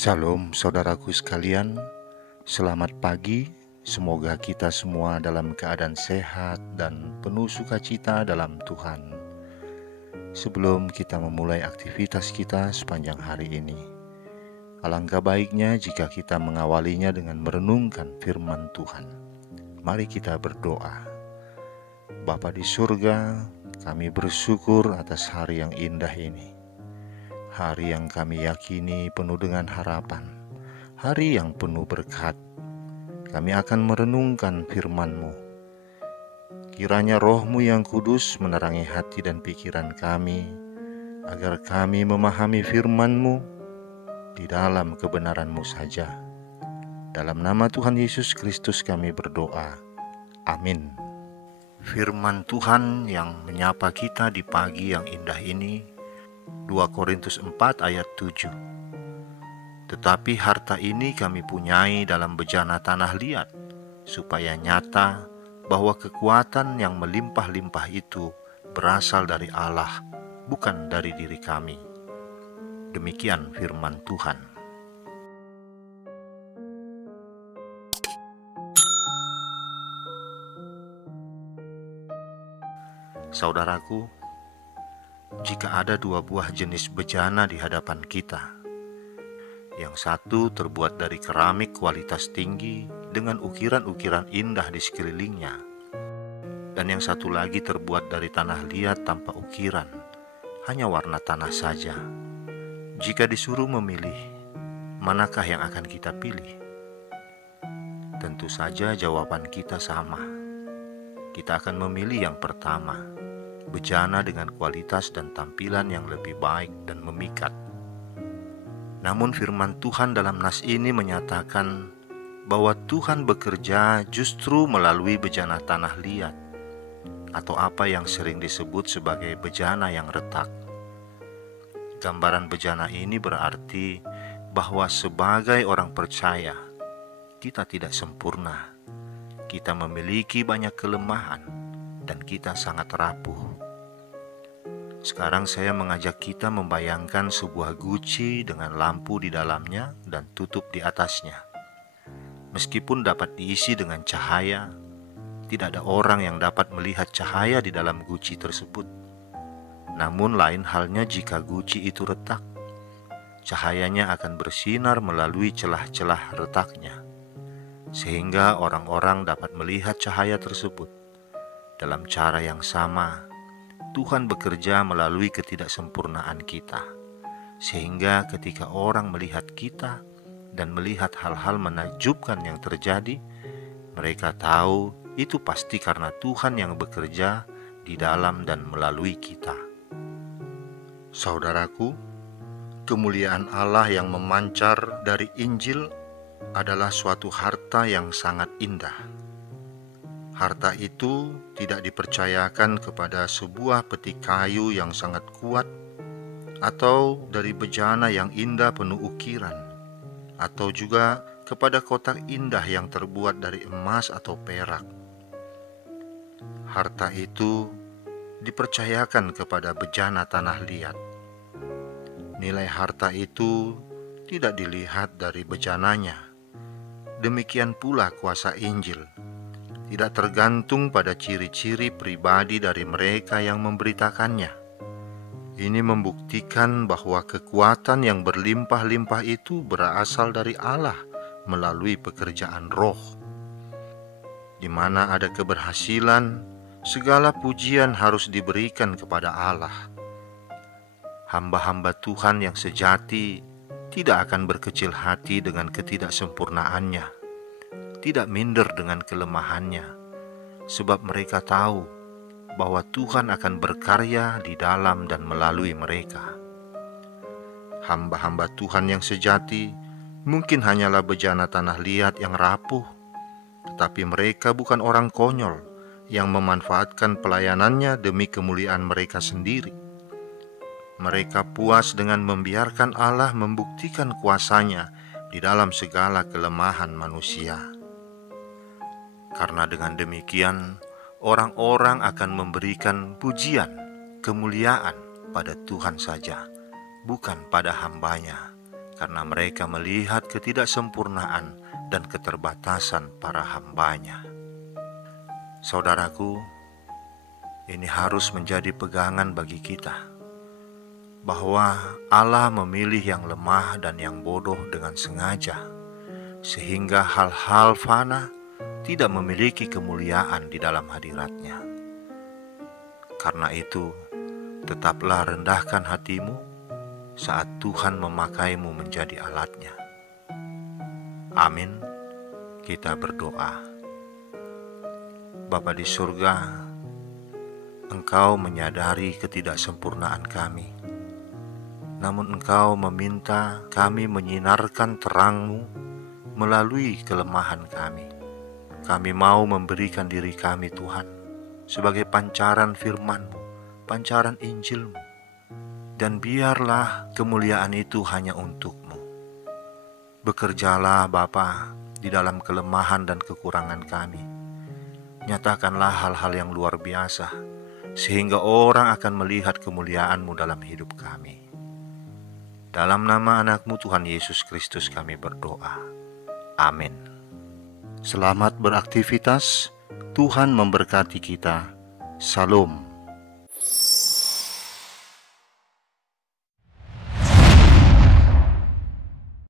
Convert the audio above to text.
Salam saudaraku sekalian, selamat pagi. Semoga kita semua dalam keadaan sehat dan penuh sukacita dalam Tuhan. Sebelum kita memulai aktivitas kita sepanjang hari ini, alangkah baiknya jika kita mengawalinya dengan merenungkan firman Tuhan. Mari kita berdoa. Bapa di surga, kami bersyukur atas hari yang indah ini. Hari yang kami yakini penuh dengan harapan, hari yang penuh berkat. Kami akan merenungkan firman-Mu. Kiranya Roh-Mu yang kudus menerangi hati dan pikiran kami, agar kami memahami firman-Mu di dalam kebenaran-Mu saja. Dalam nama Tuhan Yesus Kristus kami berdoa. Amin. Firman Tuhan yang menyapa kita di pagi yang indah ini, 2 Korintus 4 ayat 7. Tetapi harta ini kami punyai dalam bejana tanah liat, supaya nyata bahwa kekuatan yang melimpah-limpah itu berasal dari Allah, bukan dari diri kami. Demikian firman Tuhan. Saudaraku, jika ada 2 buah jenis bejana di hadapan kita, yang satu terbuat dari keramik kualitas tinggi dengan ukiran-ukiran indah di sekelilingnya, dan yang satu lagi terbuat dari tanah liat tanpa ukiran, hanya warna tanah saja. Jika disuruh memilih, manakah yang akan kita pilih? Tentu saja jawaban kita sama. Kita akan memilih yang pertama, bejana dengan kualitas dan tampilan yang lebih baik dan memikat. Namun firman Tuhan dalam nas ini menyatakan bahwa Tuhan bekerja justru melalui bejana tanah liat, atau apa yang sering disebut sebagai bejana yang retak. Gambaran bejana ini berarti bahwa sebagai orang percaya, kita tidak sempurna. Kita memiliki banyak kelemahan dan kita sangat rapuh. Sekarang saya mengajak kita membayangkan sebuah guci dengan lampu di dalamnya dan tutup di atasnya. Meskipun dapat diisi dengan cahaya, tidak ada orang yang dapat melihat cahaya di dalam guci tersebut. Namun lain halnya jika guci itu retak. Cahayanya akan bersinar melalui celah-celah retaknya, sehingga orang-orang dapat melihat cahaya tersebut. Dalam cara yang sama, Tuhan bekerja melalui ketidaksempurnaan kita, sehingga ketika orang melihat kita dan melihat hal-hal menakjubkan yang terjadi, mereka tahu itu pasti karena Tuhan yang bekerja di dalam dan melalui kita. Saudaraku, kemuliaan Allah yang memancar dari Injil adalah suatu harta yang sangat indah. Harta itu tidak dipercayakan kepada sebuah peti kayu yang sangat kuat, atau dari bejana yang indah penuh ukiran, atau juga kepada kotak indah yang terbuat dari emas atau perak. Harta itu dipercayakan kepada bejana tanah liat. Nilai harta itu tidak dilihat dari bejananya. Demikian pula kuasa Injil tidak tergantung pada ciri-ciri pribadi dari mereka yang memberitakannya. Ini membuktikan bahwa kekuatan yang berlimpah-limpah itu berasal dari Allah melalui pekerjaan Roh. Di mana ada keberhasilan, segala pujian harus diberikan kepada Allah. Hamba-hamba Tuhan yang sejati tidak akan berkecil hati dengan ketidaksempurnaannya, tidak minder dengan kelemahannya, sebab mereka tahu bahwa Tuhan akan berkarya di dalam dan melalui mereka. Hamba-hamba Tuhan yang sejati mungkin hanyalah bejana tanah liat yang rapuh, tetapi mereka bukan orang konyol yang memanfaatkan pelayanannya demi kemuliaan mereka sendiri. Mereka puas dengan membiarkan Allah membuktikan kuasa-Nya di dalam segala kelemahan manusia. Karena dengan demikian, orang-orang akan memberikan pujian, kemuliaan pada Tuhan saja, bukan pada hamba-Nya, karena mereka melihat ketidaksempurnaan dan keterbatasan para hamba-Nya. Saudaraku, ini harus menjadi pegangan bagi kita, bahwa Allah memilih yang lemah dan yang bodoh dengan sengaja, sehingga hal-hal fana tidak memiliki kemuliaan di dalam hadirat-Nya. Karena itu, tetaplah rendahkan hatimu saat Tuhan memakaimu menjadi alat-Nya. Amin. Kita berdoa. Bapa di surga, Engkau menyadari ketidaksempurnaan kami, namun Engkau meminta kami menyinarkan terang-Mu melalui kelemahan kami. Kami mau memberikan diri kami, Tuhan, sebagai pancaran firman-Mu, pancaran Injil-Mu, dan biarlah kemuliaan itu hanya untuk-Mu. Bekerjalah Bapa di dalam kelemahan dan kekurangan kami. Nyatakanlah hal-hal yang luar biasa, sehingga orang akan melihat kemuliaan-Mu dalam hidup kami. Dalam nama anak-Mu Tuhan Yesus Kristus kami berdoa. Amin. Selamat beraktivitas, Tuhan memberkati kita. Salam.